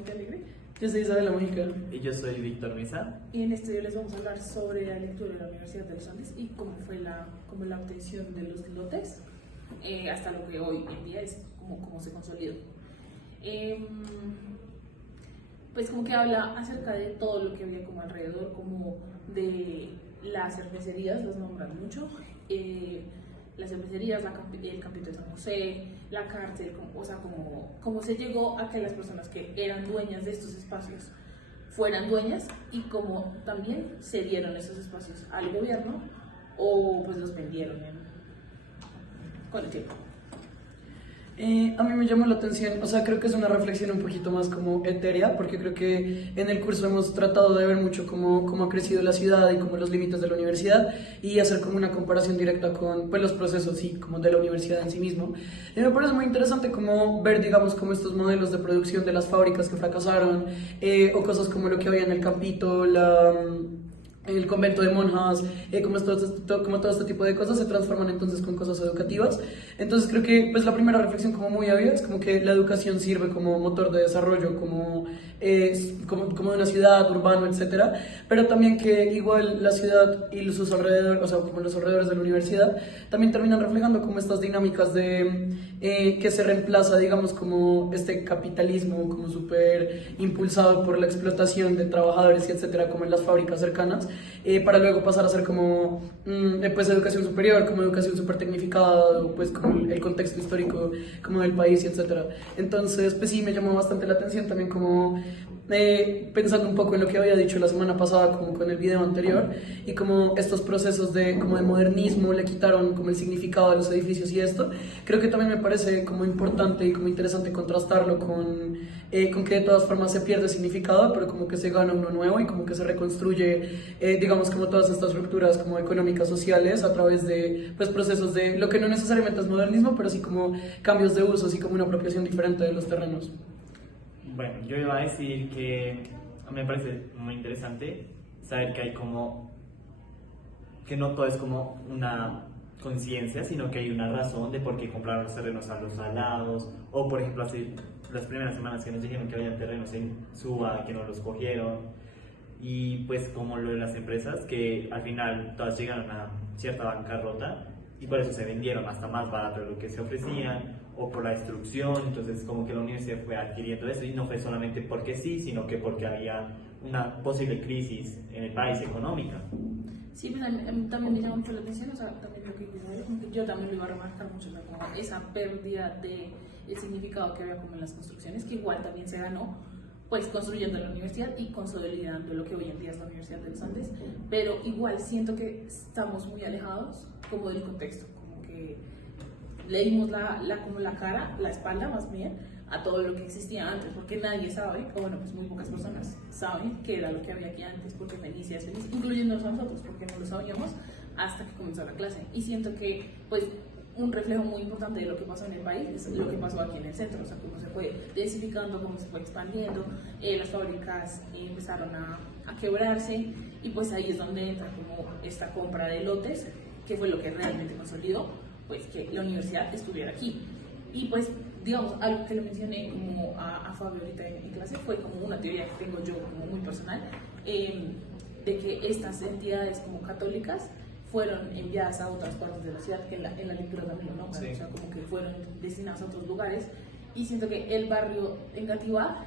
Montealegre. Yo soy Isabela Mujica. Y yo soy Víctor Misa. Y en este video les vamos a hablar sobre la lectura de la Universidad de los Andes y cómo fue como la obtención de los lotes hasta lo que hoy en día es como se consolidó. Pues como que habla acerca de todo lo que había como alrededor, como de las cervecerías, las nombran mucho, las cervecerías, el campito de San José, la cárcel, o sea, como se llegó a que las personas que eran dueñas de estos espacios fueran dueñas y como también se dieron esos espacios al gobierno o pues los vendieron con el tiempo. A mí me llamó la atención, o sea, creo que es una reflexión un poquito más como etérea, porque creo que en el curso hemos tratado de ver mucho cómo ha crecido la ciudad y cómo los límites de la universidad y hacer como una comparación directa con pues, los procesos sí, como de la universidad en sí mismo. Y me parece muy interesante como ver, digamos, como estos modelos de producción de las fábricas que fracasaron o cosas como lo que había en el Campito, el convento de monjas, como todo este tipo de cosas se transforman entonces con cosas educativas. Entonces creo que pues la primera reflexión como muy obvia es como que la educación sirve como motor de desarrollo, como de una ciudad, urbano, etcétera, pero también que igual la ciudad y sus alrededores, o sea, como los alrededores de la universidad, también terminan reflejando como estas dinámicas de que se reemplaza, digamos, como este capitalismo como súper impulsado por la explotación de trabajadores y etcétera, como en las fábricas cercanas, para luego pasar a ser como pues educación superior, como educación súper tecnificada, pues como el contexto histórico como del país y etcétera. Entonces, pues sí, me llamó bastante la atención también como pensando un poco en lo que había dicho la semana pasada como con el video anterior y como estos procesos de modernismo le quitaron como el significado a los edificios y esto, creo que también me parece como importante y como interesante contrastarlo con que de todas formas se pierde significado, pero como que se gana uno nuevo y como que se reconstruye, digamos, como todas estas rupturas como económicas, sociales, a través de pues, procesos de lo que no necesariamente es modernismo, pero sí como cambios de usos y como una apropiación diferente de los terrenos. Bueno, yo iba a decir que me parece muy interesante saber que hay como, que no todo es como una conciencia, sino que hay una razón de por qué compraron los terrenos a los alados, o por ejemplo, hace las primeras semanas que nos dijeron que había terrenos en Suba que no los cogieron, y pues como lo de las empresas, que al final todas llegaron a cierta bancarrota y por eso se vendieron hasta más barato de lo que se ofrecían, o por la destrucción. Entonces como que la universidad fue adquiriendo eso y no fue solamente porque sí, sino que porque había una posible crisis en el país económica. Sí, pues a mí también me llama mucho la atención, o sea, también lo que yo también lo iba a remarcar mucho, o sea, como esa pérdida de el significado que había como en las construcciones, que igual también se ganó, pues construyendo la universidad y consolidando lo que hoy en día es la Universidad de los Andes, pero igual siento que estamos muy alejados como del contexto, como que le dimos como la cara, la espalda más bien, a todo lo que existía antes, porque nadie sabe, o bueno, pues muy pocas personas saben qué era lo que había aquí antes, porque Fenicia es feliz, incluyéndonos a nosotros, porque no lo sabíamos hasta que comenzó la clase. Y siento que, pues, un reflejo muy importante de lo que pasó en el país es lo que pasó aquí en el centro, o sea, cómo se fue densificando, cómo se fue expandiendo, las fábricas empezaron a quebrarse, y pues ahí es donde entra como esta compra de lotes, que fue lo que realmente consolidó, pues, que la universidad estuviera aquí. Y pues, digamos, algo que le mencioné como a Fabio ahorita en clase fue como una teoría que tengo yo como muy personal, de que estas entidades como católicas fueron enviadas a otras partes de la ciudad, que en la lectura también lo nombran, sí. O sea, como que fueron destinadas a otros lugares, y siento que el barrio en Gativá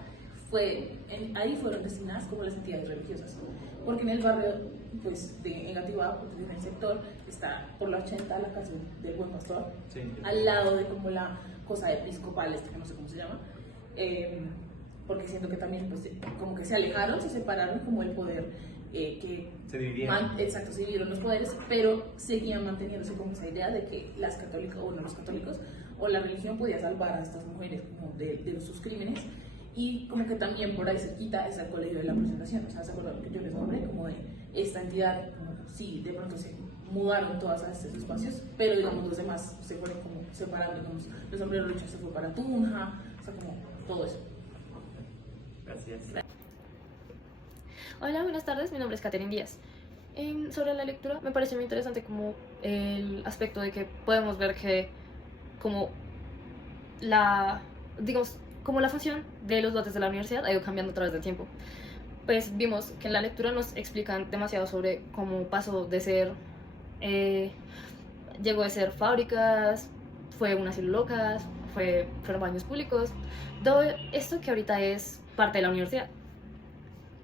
ahí fueron destinadas como las entidades religiosas, porque en el barrio pues, en Gativá, pues, en el sector, está por la 80 la casa del Buen Pastor, sí, al lado de como la cosa episcopal, que no sé cómo se llama, porque siento que también pues, como que se alejaron, se separaron como el poder, que se dividieron. Exacto, se dividieron los poderes, pero seguían manteniéndose como esa idea de que las católicas, o no los católicos, o la religión podía salvar a estas mujeres como de sus crímenes. Y como que también por ahí cerquita es el colegio de la presentación, o sea, se acuerdan que yo les nombré como de esta entidad, como sí, de pronto se mudaron todas a estos espacios, pero digamos los demás se fueron como separando, digamos, los sombreros luchas se fue para Tunja, o sea, como todo eso. Gracias. Hola, buenas tardes, mi nombre es Catherine Díaz. Sobre la lectura, me parece muy interesante como el aspecto de que podemos ver que como digamos, como la función de los lotes de la universidad ha ido cambiando a través del tiempo. Pues vimos que en la lectura nos explican demasiado sobre cómo pasó de ser, llegó de ser fábricas, fue unas locas, fueron baños públicos, todo esto que ahorita es parte de la universidad.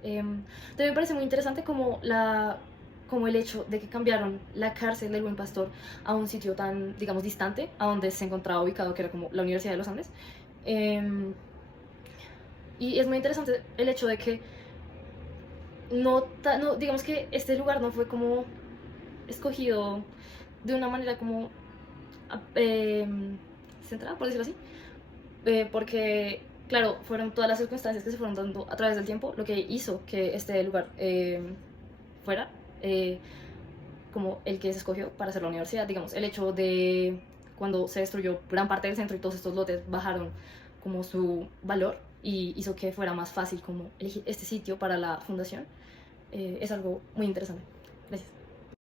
También me parece muy interesante como el hecho de que cambiaron la cárcel del Buen Pastor a un sitio tan, digamos, distante, a donde se encontraba ubicado, que era como la Universidad de los Andes. Y es muy interesante el hecho de que no, digamos que este lugar no fue como escogido de una manera como centrada, por decirlo así, porque claro, fueron todas las circunstancias que se fueron dando a través del tiempo lo que hizo que este lugar fuera como el que se escogió para hacer la universidad. Digamos, el hecho de cuando se destruyó gran parte del centro y todos estos lotes bajaron como su valor y hizo que fuera más fácil como elegir este sitio para la fundación, es algo muy interesante. Gracias.